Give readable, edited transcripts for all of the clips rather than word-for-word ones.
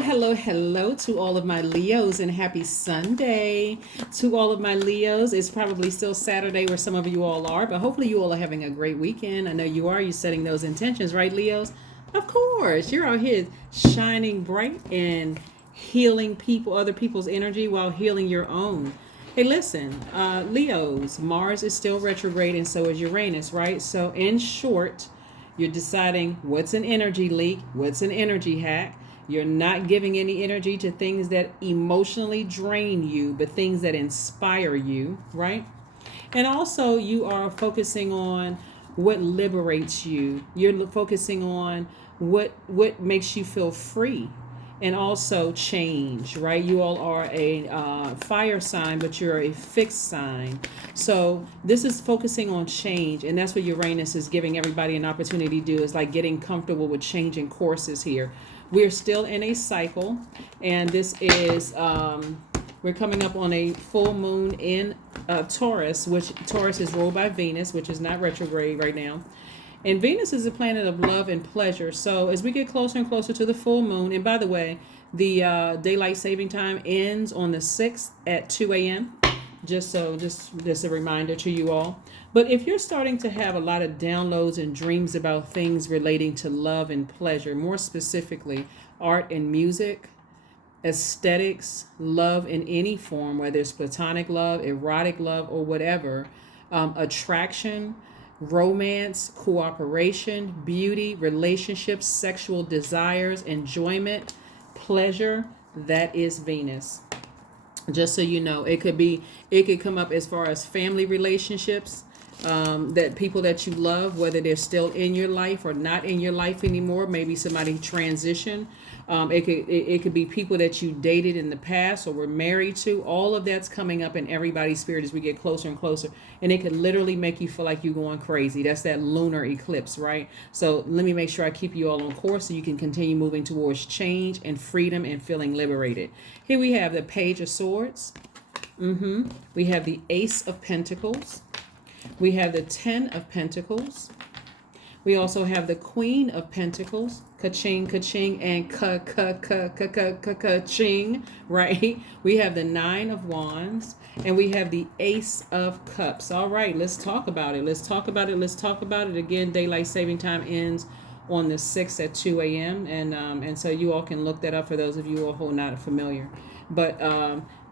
Hello to all of my Leos, and happy Sunday to all of my Leos. It's probably still Saturday where some of you all are, but hopefully you all are having a great weekend. I know you are. You're setting those intentions, right, Leos? Of course. You're out here shining bright and healing other people's energy while healing your own. Hey, listen, Leos, Mars is still retrograde and so is Uranus, right? So, in short, you're deciding what's an energy leak, what's an energy hack. You're not giving any energy to things that emotionally drain you, but things that inspire you, right? And also, you are focusing on what liberates you. You're focusing on what makes you feel free, and also change, right? You all are a fire sign, but you're a fixed sign. So this is focusing on change, and that's what Uranus is giving everybody an opportunity to do, is like getting comfortable with changing courses here. We're still in a cycle, and this is we're coming up on a full moon in Taurus, which Taurus is ruled by Venus, which is not retrograde right now. And Venus is a planet of love and pleasure. So as we get closer and closer to the full moon, and by the way, the daylight saving time ends on the 6th at 2 a.m. Just a reminder to you all. But if you're starting to have a lot of downloads and dreams about things relating to love and pleasure, more specifically art and music, aesthetics, love in any form, whether it's platonic love, erotic love, or whatever, attraction, romance, cooperation, beauty, relationships, sexual desires, enjoyment, pleasure, that is Venus. Just so you know, it could come up as far as family relationships, that people that you love, whether they're still in your life or not in your life anymore, maybe somebody transitioned. It could be people that you dated in the past or were married to. All of that's coming up in everybody's spirit as we get closer and closer, and it could literally make you feel like you're going crazy. That's that lunar eclipse, right? So let me make sure I keep you all on course so you can continue moving towards change and freedom and feeling liberated. Here we have the Page of Swords. We have the Ace of Pentacles. We have the 10 of Pentacles. We also have the Queen of Pentacles, ka-ching, ka-ching, and ka-ka-ka-ka-ka-ka-ching, right? We have the 9 of Wands, and we have the Ace of Cups. All right, let's talk about it. Let's talk about it. Again, daylight saving time ends on the 6th at 2 a.m. And so you all can look that up for those of you all who are not familiar. But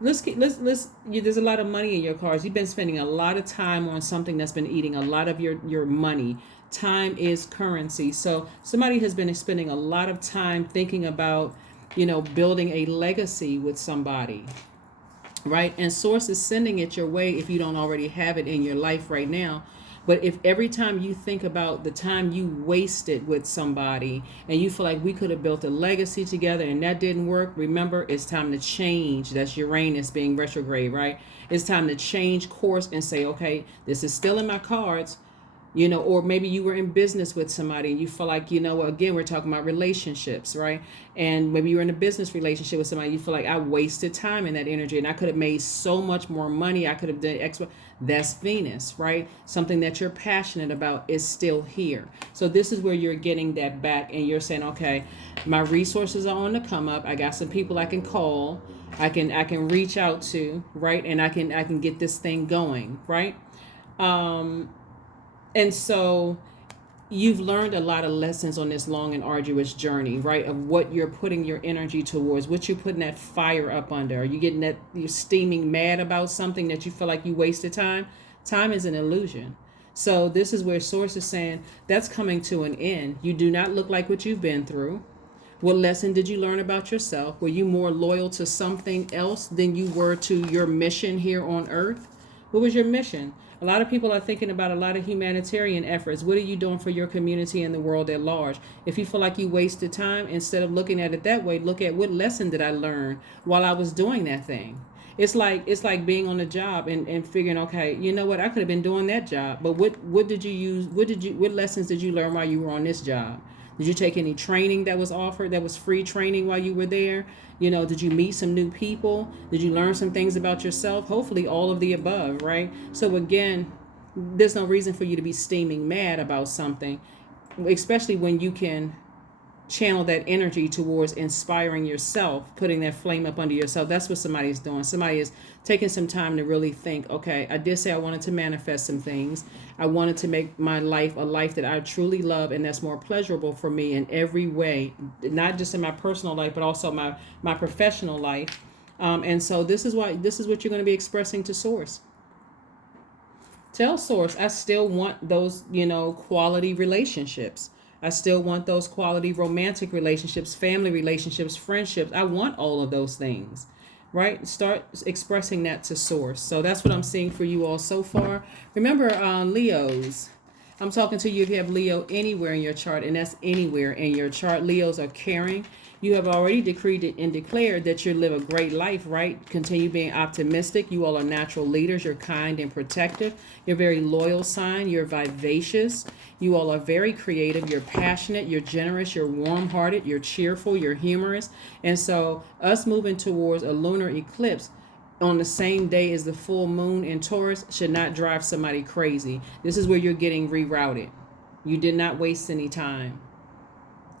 there's a lot of money in your cards. You've been spending a lot of time on something that's been eating a lot of your money. Time is currency. So somebody has been spending a lot of time thinking about, building a legacy with somebody, right? And Source is sending it your way if you don't already have it in your life right now. But if every time you think about the time you wasted with somebody and you feel like we could have built a legacy together and that didn't work, remember, it's time to change. That's Uranus being retrograde, right? It's time to change course and say, okay, this is still in my cards. Or maybe you were in business with somebody and you feel like, again, we're talking about relationships, right? And maybe you were in a business relationship with somebody, you feel like I wasted time in that energy and I could have made so much more money. I could have done X. That's Venus, right? Something that you're passionate about is still here. So this is where you're getting that back and you're saying, okay, my resources are on the come up. I got some people I can call, I can reach out to, right? And I can get this thing going, right? And so you've learned a lot of lessons on this long and arduous journey, right? Of what you're putting your energy towards, what you're putting that fire up under. Are you getting that, you're steaming mad about something that you feel like you wasted time? Time is an illusion. So this is where Source is saying that's coming to an end. You do not look like what you've been through. What lesson did you learn about yourself? Were you more loyal to something else than you were to your mission here on Earth? What was your mission? A lot of people are thinking about a lot of humanitarian efforts. What are you doing for your community and the world at large? If you feel like you wasted time, instead of looking at it that way, look at what lesson did I learn while I was doing that thing. It's like being on a job and figuring, okay, you know what, I could have been doing that job, but what did you use? What lessons did you learn while you were on this job? Did you take any training that was offered, that was free training while you were there? Did you meet some new people? Did you learn some things about yourself? Hopefully all of the above, right? So again, there's no reason for you to be steaming mad about something, especially when you can channel that energy towards inspiring yourself, putting that flame up under yourself. That's what somebody's doing. Somebody is taking some time to really think, okay, I did say I wanted to manifest some things. I wanted to make my life a life that I truly love and that's more pleasurable for me in every way, not just in my personal life, but also my professional life. And so this is what you're going to be expressing to Source. Tell Source, I still want those, quality relationships. I still want those quality romantic relationships, family relationships, friendships. I want all of those things, right? Start expressing that to Source. So that's what I'm seeing for you all so far. Remember, Leos, I'm talking to you if you have Leo anywhere in your chart, and that's anywhere in your chart. Leos are caring. You have already decreed it and declared that you live a great life, right? Continue being optimistic. You all are natural leaders. You're kind and protective. You're very loyal sign. You're vivacious. You all are very creative. You're passionate. You're generous. You're warm-hearted. You're cheerful. You're humorous. And so us moving towards a lunar eclipse on the same day as the full moon in Taurus should not drive somebody crazy. This is where you're getting rerouted. You did not waste any time.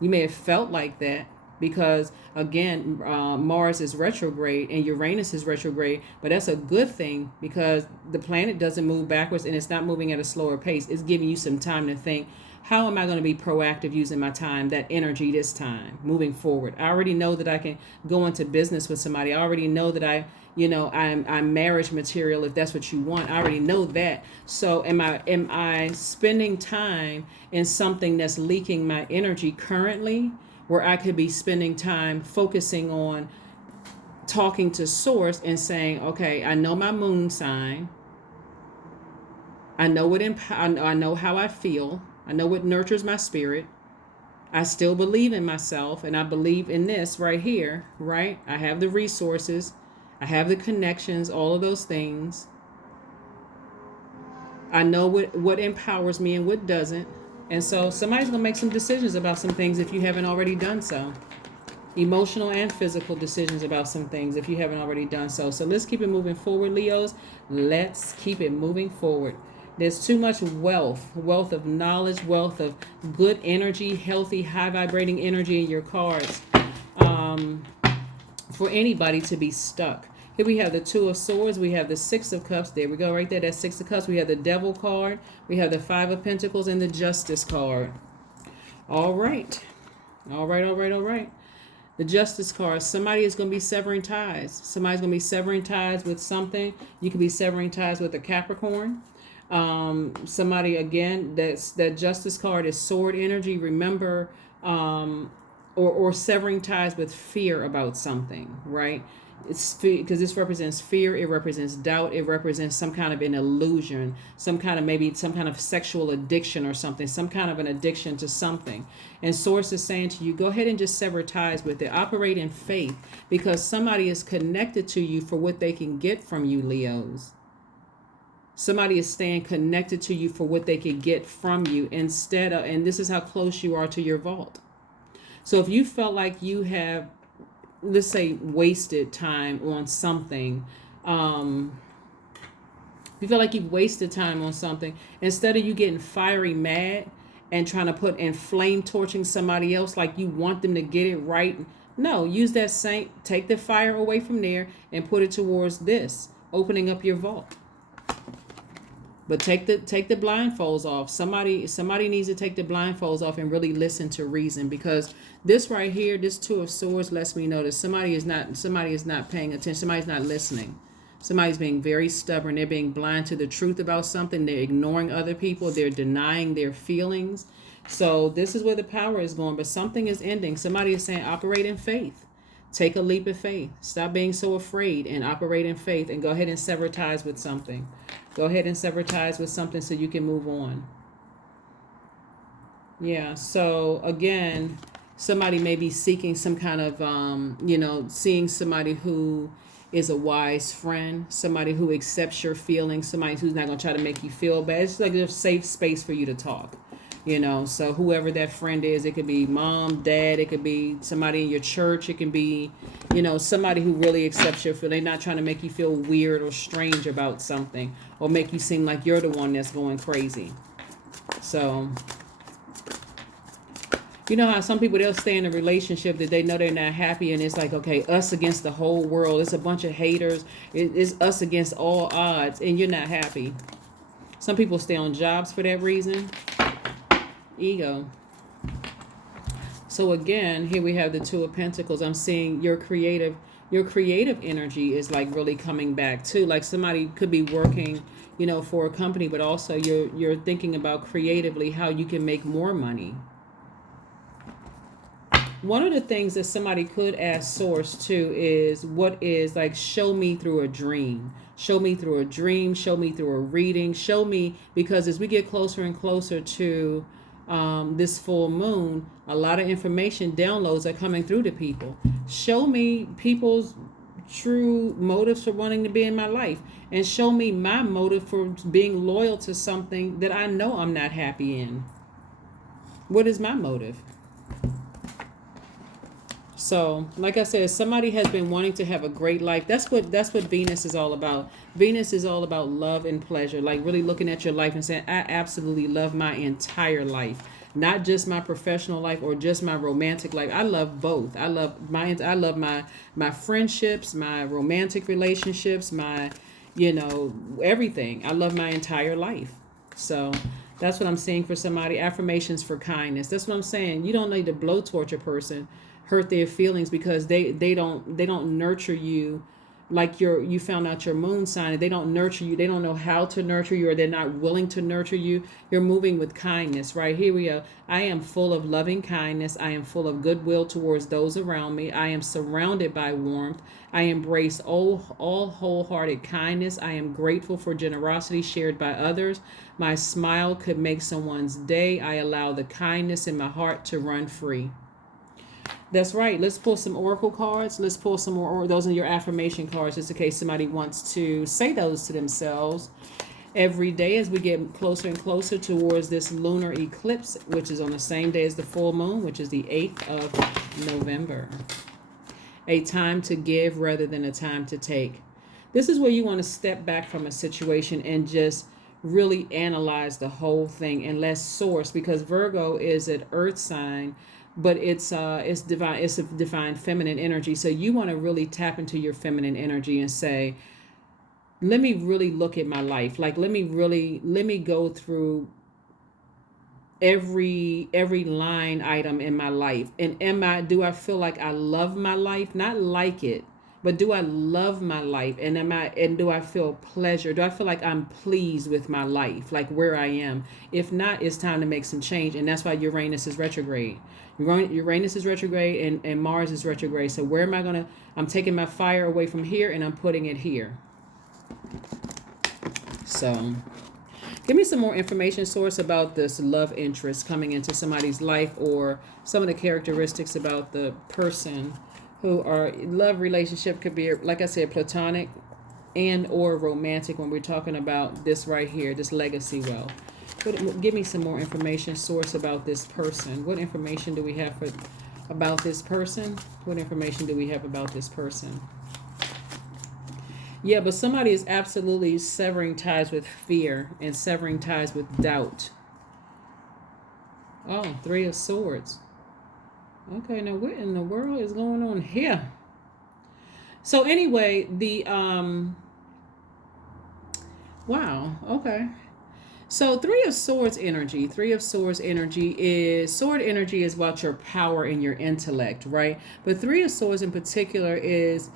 You may have felt like that, because again, Mars is retrograde and Uranus is retrograde, but that's a good thing because the planet doesn't move backwards and it's not moving at a slower pace. It's giving you some time to think, how am I going to be proactive using my time, that energy this time, moving forward? I already know that I can go into business with somebody. I already know that I'm marriage material if that's what you want. I already know that. So am I spending time in something that's leaking my energy currently, where I could be spending time focusing on talking to Source and saying, okay, I know my moon sign. I know I know how I feel. I know what nurtures my spirit. I still believe in myself, and I believe in this right here, right? I have the resources. I have the connections, all of those things. I know what empowers me and what doesn't. And so somebody's going to make some decisions about some things if you haven't already done so. Emotional and physical decisions about some things if you haven't already done so. So let's keep it moving forward, Leos. Let's keep it moving forward. There's too much wealth of knowledge, wealth of good energy, healthy, high vibrating energy in your cards for anybody to be stuck. Here we have the Two of Swords. We have the Six of Cups. There we go right there. That's Six of Cups. We have the Devil card. We have the Five of Pentacles and the Justice card. All right. The Justice card. Somebody is going to be severing ties. Somebody's going to be severing ties with something. You could be severing ties with a Capricorn. Somebody, again, that Justice card is sword energy. Remember, or severing ties with fear about something, right? It's because this represents fear, it represents doubt, it represents some kind of an illusion, some kind of sexual addiction or something, some kind of an addiction to something. And Source is saying to you, go ahead and just sever ties with it. Operate in faith, because somebody is connected to you for what they can get from you, Leos. Somebody is staying connected to you for what they can get from you instead of, and this is how close you are to your vault. So if you felt like you have, let's say, wasted time on something, you feel like you've wasted time on something, instead of you getting fiery mad and trying to put in flame torching somebody else like you want them to get it right, no, use that same, take the fire away from there and put it towards this, opening up your vault. But take the blindfolds off. Somebody needs to take the blindfolds off and really listen to reason, because this right here, this Two of Swords, lets me know that somebody is not paying attention. Somebody's not listening. Somebody's being very stubborn. They're being blind to the truth about something. They're ignoring other people. They're denying their feelings. So this is where the power is going. But something is ending. Somebody is saying, operate in faith. Take a leap of faith. Stop being so afraid and operate in faith, and go ahead and sever ties with something. Go ahead and sever ties with something so you can move on. Yeah, so again, somebody may be seeking some kind of, seeing somebody who is a wise friend, somebody who accepts your feelings, somebody who's not going to try to make you feel bad. It's like a safe space for you to talk. So whoever that friend is, it could be mom, dad, it could be somebody in your church, it can be, somebody who really accepts your feelings. They're not trying to make you feel weird or strange about something, or make you seem like you're the one that's going crazy. So You know how some people, they'll stay in a relationship that they know they're not happy, and it's like, okay, us against the whole world. It's a bunch of haters. It's us against all odds, and you're not happy. Some people stay on jobs for that reason. Ego. So again, here we have the Two of Pentacles. I'm seeing your creative energy is like really coming back too. Like somebody could be working, for a company, but also you're thinking about creatively how you can make more money. One of the things that somebody could ask source too is, what is, like, show me through a dream. Show me through a dream, show me through a reading, show me, because as we get closer and closer to this full moon, a lot of information downloads are coming through to people. Show me people's true motives for wanting to be in my life, and show me my motive for being loyal to something that I know I'm not happy in. What is my motive? So, like I said, somebody has been wanting to have a great life. That's what Venus is all about. Venus is all about love and pleasure. Like really looking at your life and saying, I absolutely love my entire life, not just my professional life or just my romantic life. I love both. I love my friendships, my romantic relationships, my everything. I love my entire life. So that's what I'm saying for somebody. Affirmations for kindness. That's what I'm saying. You don't need to blowtorch a person, hurt their feelings because they don't nurture you like you found out your moon sign. They don't nurture you. They don't know how to nurture you, or they're not willing to nurture you. You're moving with kindness. Right here we are. I am full of loving kindness. I am full of goodwill towards those around me. I am surrounded by warmth. I embrace all wholehearted kindness. I am grateful for generosity shared by others. My smile could make someone's day. I allow the kindness in my heart to run free. That's right. Let's pull some oracle cards. Let's pull some more. Those are your affirmation cards, just in case somebody wants to say those to themselves every day as we get closer and closer towards this lunar eclipse, which is on the same day as the full moon, which is the 8th of November. A time to give rather than a time to take. This is where you want to step back from a situation and just really analyze the whole thing and let source, because Virgo is an earth sign, but it's divine. It's a divine feminine energy. So you want to really tap into your feminine energy and say, let me really look at my life. Like, let me go through every line item in my life. And do I feel like I love my life? Not like it, but do I love my life? And do I feel pleasure? Do I feel like I'm pleased with my life, like where I am? If not, it's time to make some change. And that's why Uranus is retrograde. Uranus is retrograde and Mars is retrograde. So where am I going to, I'm taking my fire away from here and I'm putting it here. So give me some more information source about this love interest coming into somebody's life, or some of the characteristics about the person who are love relationship. Could be, like I said, platonic and or romantic when we're talking about this right here, this legacy wealth. But give me some more information source about this person. What information do we have about this person? What information do we have about this person? Yeah, but somebody is absolutely severing ties with fear and severing ties with doubt. Oh, 3 of Swords. Okay, now what in the world is going on here? So anyway, wow, okay. So 3 of Swords energy. 3 of Swords energy is, sword energy is about your power and your intellect, right? But 3 of Swords in particular is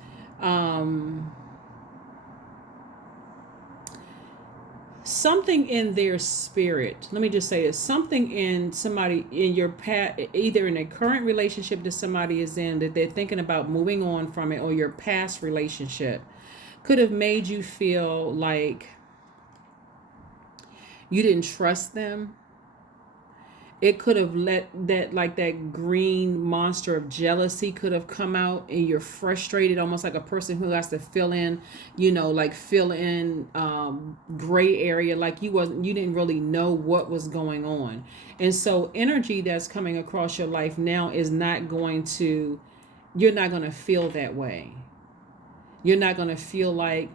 something in their spirit. Let me just say this. Something in somebody in your past, either in a current relationship that somebody is in, that they're thinking about moving on from it, or your past relationship could have made you feel like you didn't trust them. It could have let that green monster of jealousy could have come out, and you're frustrated, almost like a person who has to fill in gray area, like you didn't really know what was going on. And so energy that's coming across your life now is you're not going to feel that way. You're not going to feel like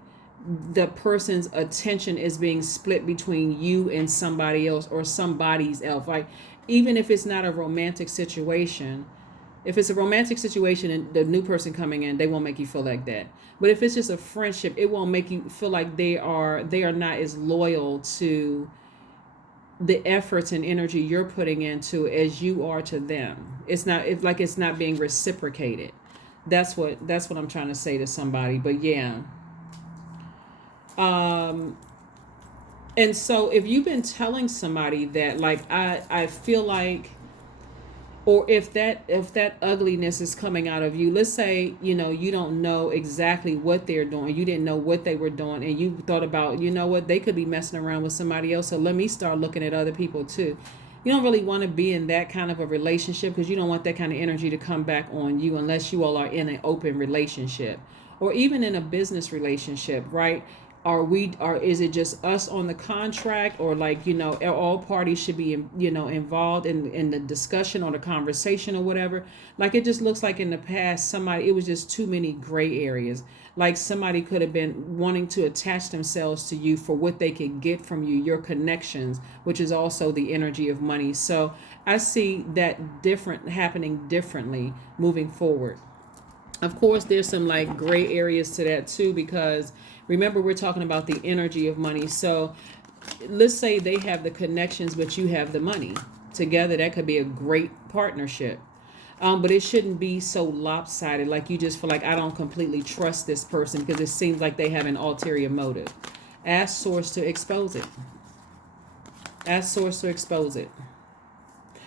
the person's attention is being split between you and somebody else or somebody's else. Like even if it's not a romantic situation. If it's a romantic situation and the new person coming in, they won't make you feel like that. But if it's just a friendship, it won't make you feel like they are not as loyal to the efforts and energy you're putting into as you are to them. It's not being reciprocated. That's what I'm trying to say to somebody. But yeah. Um and so if you've been telling somebody that, like, I feel like, or if that ugliness is coming out of you, let's say, you don't know exactly what they're doing, you didn't know what they were doing, and you thought about, what, they could be messing around with somebody else, so let me start looking at other people too. You don't really want to be in that kind of a relationship, because you don't want that kind of energy to come back on you unless you all are in an open relationship, or even in a business relationship, right? Is it just us on the contract, or, like, all parties should be, involved in the discussion or the conversation or whatever. Like, it just looks like in the past, it was just too many gray areas. Like, somebody could have been wanting to attach themselves to you for what they could get from you, your connections, which is also the energy of money. So I see that happening differently moving forward. Of course, there's some, like, gray areas to that too, because remember, we're talking about the energy of money. So let's say they have the connections, but you have the money. Together, that could be a great partnership. But it shouldn't be so lopsided, like you just feel like, I don't completely trust this person because it seems like they have an ulterior motive. Ask Source to expose it. Ask Source to expose it.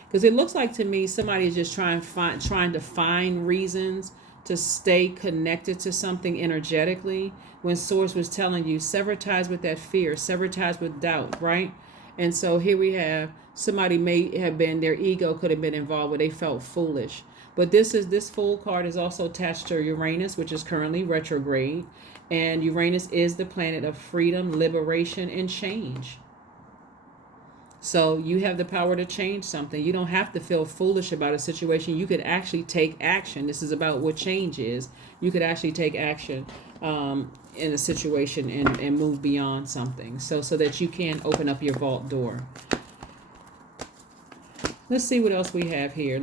Because it looks like to me somebody is just trying to find reasons to stay connected to something energetically, when Source was telling you, sever ties with that fear, sever ties with doubt, right? And so here we have somebody, may have been, their ego could have been involved where they felt foolish. But this Fool card is also attached to Uranus, which is currently retrograde. And Uranus is the planet of freedom, liberation, and change. So you have the power to change something. You don't have to feel foolish about a situation. You could actually take action. This is about what change is. You could actually take action in a situation and move beyond something. So that you can open up your vault door. Let's see what else we have here.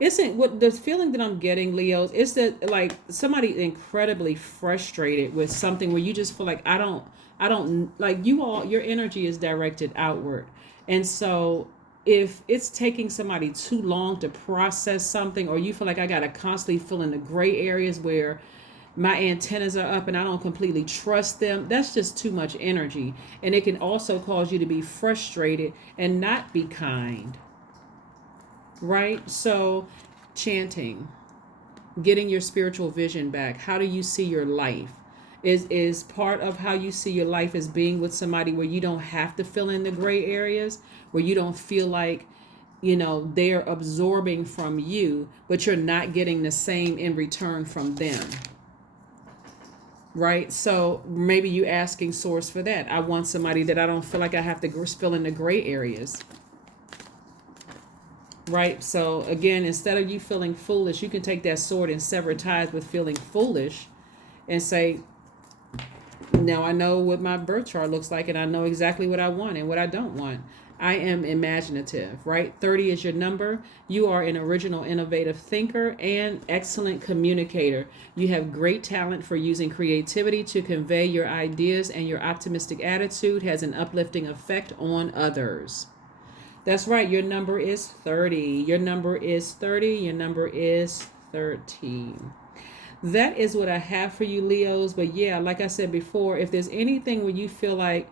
Isn't what the feeling that I'm getting, Leos, is that, like, somebody incredibly frustrated with something where you just feel like, I don't like, your energy is directed outward. And so if it's taking somebody too long to process something, or you feel like, I got to constantly fill in the gray areas where my antennas are up and I don't completely trust them, that's just too much energy. And it can also cause you to be frustrated and not be kind. Right? So, chanting, getting your spiritual vision back. How do you see your life? Is part of how you see your life as being with somebody where you don't have to fill in the gray areas, where you don't feel like, they're absorbing from you, but you're not getting the same in return from them. Right? So maybe you asking Source for that. I want somebody that I don't feel like I have to fill in the gray areas. Right? So again, instead of you feeling foolish, you can take that sword and sever ties with feeling foolish and say, now I know what my birth chart looks like, and I know exactly what I want and what I don't want. I am imaginative, right? 30 is your number. You are an original, innovative thinker and excellent communicator. You have great talent for using creativity to convey your ideas, and your optimistic attitude has an uplifting effect on others. That's right. Your number is 30. Your number is 30. Your number is 13. That is what I have for you, Leos. But yeah, like I said before, if there's anything where you feel like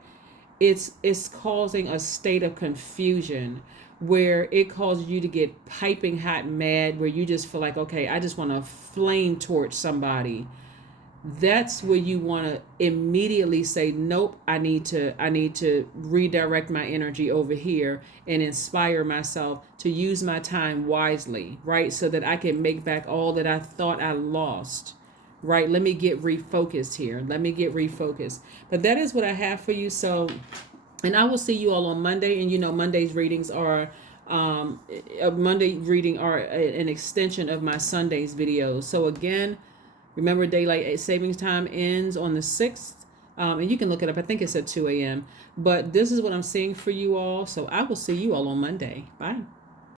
it's causing a state of confusion, where it causes you to get piping hot mad, where you just feel like, okay, I just want to flame torch somebody, that's where you want to immediately say, nope, I need to redirect my energy over here and inspire myself to use my time wisely, right? So that I can make back all that I thought I lost, right? Let me get refocused here. But that is what I have for you. So, and I will see you all on Monday. And Monday's readings are an extension of my Sunday's videos. So again, remember, daylight savings time ends on the 6th And you can look it up. I think it's at 2 a.m. But this is what I'm seeing for you all. So I will see you all on Monday. Bye.